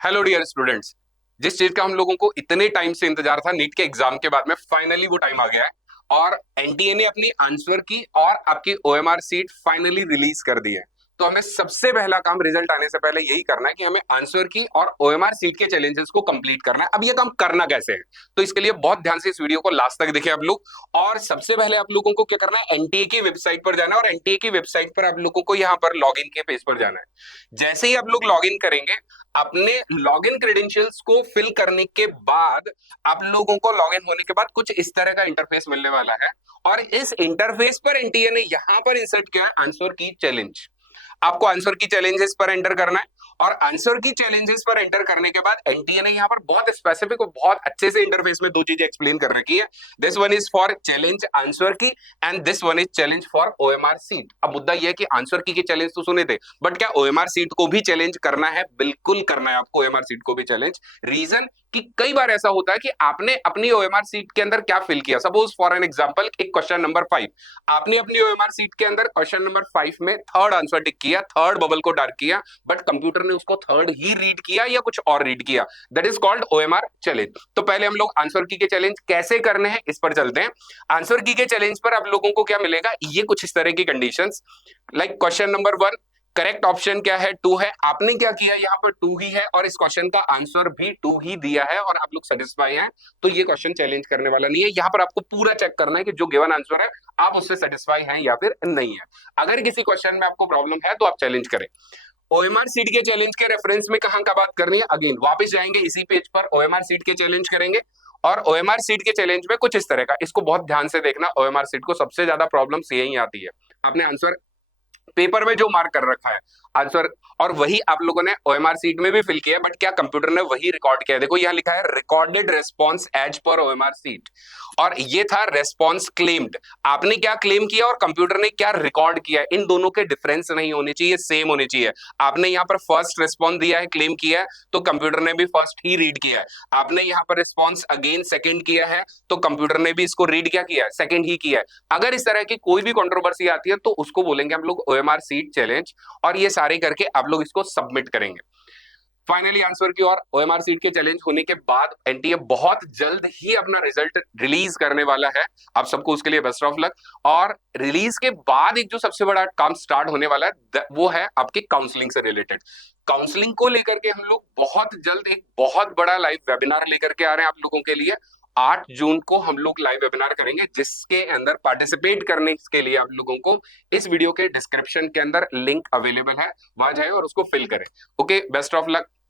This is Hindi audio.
Hello dear students. जिस चीज का हम लोगों को इतने टाइम से इंतजार था, नीट के एग्जाम के बाद में फाइनली वो टाइम आ गया है। और एनटीए ने अपनी आंसर की और आपकी ओएमआर सीट फाइनली रिलीज कर दी है। तो हमें सबसे पहला काम रिजल्ट आने से पहले यही करना है कि हमें आंसर की और ओएमआर सीट के चैलेंजेस को कंप्लीट करना है। अब ये काम करना कैसे है, तो इसके लिए बहुत ध्यान से इस वीडियो को लास्ट तक देखें आप लोग। और सबसे पहले आप लोगों को क्या करना है, एनटीए की वेबसाइट पर जाना है और एनटीए की वेबसाइट पर आप लोगों को यहाँ पर लॉग इन के पेज पर जाना है। जैसे ही आप लोग लॉग इन करेंगे, अपने लॉगिन क्रेडेंशियल्स को फिल करने के बाद आप लोगों को लॉगिन होने के बाद कुछ इस तरह का इंटरफेस मिलने वाला है। और इस इंटरफेस पर एनटीए ने यहां पर इंसर्ट किया है आंसर की चैलेंज। आपको आंसर की चैलेंजेस पर एंटर करना है। और आंसर की चैलेंजेस पर एंटर करने के बाद एनटीए ने यहाँ पर बहुत स्पेसिफिक और बहुत अच्छे से इंटरफेस में दो चीजें एक्सप्लेन कर रखी है। This one is for challenge answer key and this one is challenge for OMR sheet. अब मुद्दा यह है कि आंसर की चैलेंज तो सुने थे, बट क्या ओएमआर सीट को भी चैलेंज करना है? बिल्कुल करना है आपको ओएमआर सीट को भी चैलेंज। रीजन कि कई बार ऐसा होता है कि आपने अपनी ओएमआर सीट के अंदर क्या फिल किया। सपोज फॉर एन एग्जांपल, एक क्वेश्चन नंबर 5, आपने अपनी ओएमआर सीट के अंदर क्वेश्चन नंबर 5 में थर्ड आंसर टिक किया, थर्ड बबल को डार्क किया, बट कंप्यूटर ने उसको थर्ड ही रीड किया या कुछ और रीड किया। That is called OMR challenge. तो पहले हम लोग आंसर की के चैलेंज कैसे करने हैं इस पर चलते हैं। आंसर की के चैलेंज पर आप लोगों को क्या मिलेगा, ये कुछ इस तरह की conditions. Like question number 1, correct option क्या है? 2 है। आपने क्या किया, यहाँ पर 2 ही है और इस क्वेश्चन का आंसर भी 2 ही दिया है और आप लोग सेटिस्फाई हैं, तो ये क्वेश्चन चैलेंज करने वाला नहीं है। यहाँ पर आपको पूरा चेक करना है कि जो गिवन आंसर है आप उससे सेटिस्फाई हैं या फिर नहीं है। अगर किसी क्वेश्चन में आपको प्रॉब्लम है तो आप चैलेंज करें। ओएमआर सीट के चैलेंज के रेफरेंस में कहां का बात करनी है, अगेन वापस जाएंगे इसी पेज पर, ओएमआर सीट के चैलेंज करेंगे। और ओएमआर सीट के चैलेंज में कुछ इस तरह का, इसको बहुत ध्यान से देखना। ओएमआर सीट को सबसे ज्यादा प्रॉब्लम्स यही आती है, आपने आंसर पेपर में जो मार्क कर रखा है आंसर, और वही आप लोगों ने ओएमआर सीट में भी फिल किया, बट क्या कंप्यूटर ने वही रिकॉर्ड किया? देखो यहाँ लिखा है recorded response as per OMR sheet, और ये था रेस्पॉन्स क्लेम्ड। आपने क्या क्लेम किया और कंप्यूटर ने क्या रिकॉर्ड किया, इन दोनों के डिफरेंस नहीं होने चाहिए, सेम होने चाहिए। आपने यहाँ पर फर्स्ट रेस्पॉन्स दिया है, क्लेम किया है, तो कंप्यूटर ने भी फर्स्ट ही रीड किया है। आपने यहाँ पर रिस्पॉन्स अगेन सेकंड किया है, तो कंप्यूटर ने भी इसको रीड क्या किया है, सेकंड ही किया है। अगर इस तरह की कोई भी कंट्रोवर्सी आती है तो उसको बोलेंगे हम लोग ओएमआर सीट चैलेंज, और ये सारे करके आप लोग इसको सबमिट करेंगे। फाइनली आंसर की और ओएमआर सीट के चैलेंज होने के बाद एनटीए बहुत जल्द ही अपना रिजल्ट रिलीज करने वाला है। आप सबको उसके लिए बेस्ट ऑफ लक। और रिलीज के बाद एक जो सबसे बड़ा काम स्टार्ट होने वाला है वो है आपकी काउंसलिंग से रिलेटेड। काउंसलिंग को लेकर के हम लोग बहुत जल्द एक बहुत बड़ा लाइव वेबिनार लेकर के आ रहे हैं आप लोगों के लिए। 8 जून को हम लोग लाइव वेबिनार करेंगे, जिसके अंदर पार्टिसिपेट करने के लिए आप लोगों को इस वीडियो के डिस्क्रिप्शन के अंदर लिंक अवेलेबल है, वहां जाए और उसको फिल करें। Okay, best of luck.